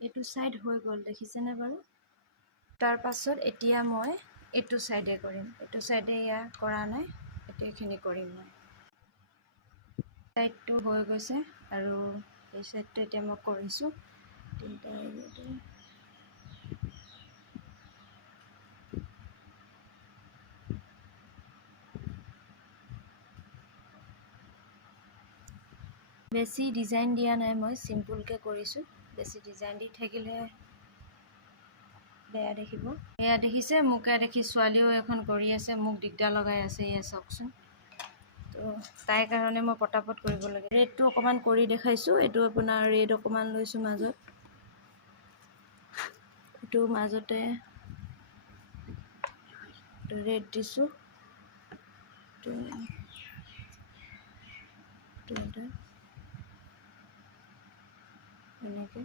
এইটো সাইড হৈ গ'ল দেখিছেনে বাৰু তাৰ পাছত এতিয়া মই এইটো সাইডে কৰিম এইটো সাইডে ইয়া কৰা নাই এইখিনি কৰিম মই সাইডটো হৈ গৈছে আৰু এই সাইডটো এতিয়া মই কৰিছো তিনটা বেছি ডিজাইন দিয়া নাই মই সিম্পল কে কৰিছো বেছি ডিজাইন দি থাকিলে বেয়া দেখিব এয়া দেখিছে মুকা দেখি ছোৱালীও এখন কৰি আছে মোক দিগদাৰ লগাই আছে ইয়া চাওকচোন তো তাই কাৰণে মই পটাপট কৰিব লাগে ৰেডটো অকমান কৰি দেখাইছো এটো আপোনাৰ ৰেড অকমান লৈছো মাজত এটো মাজতে ৰেড দিছো তো এনেকে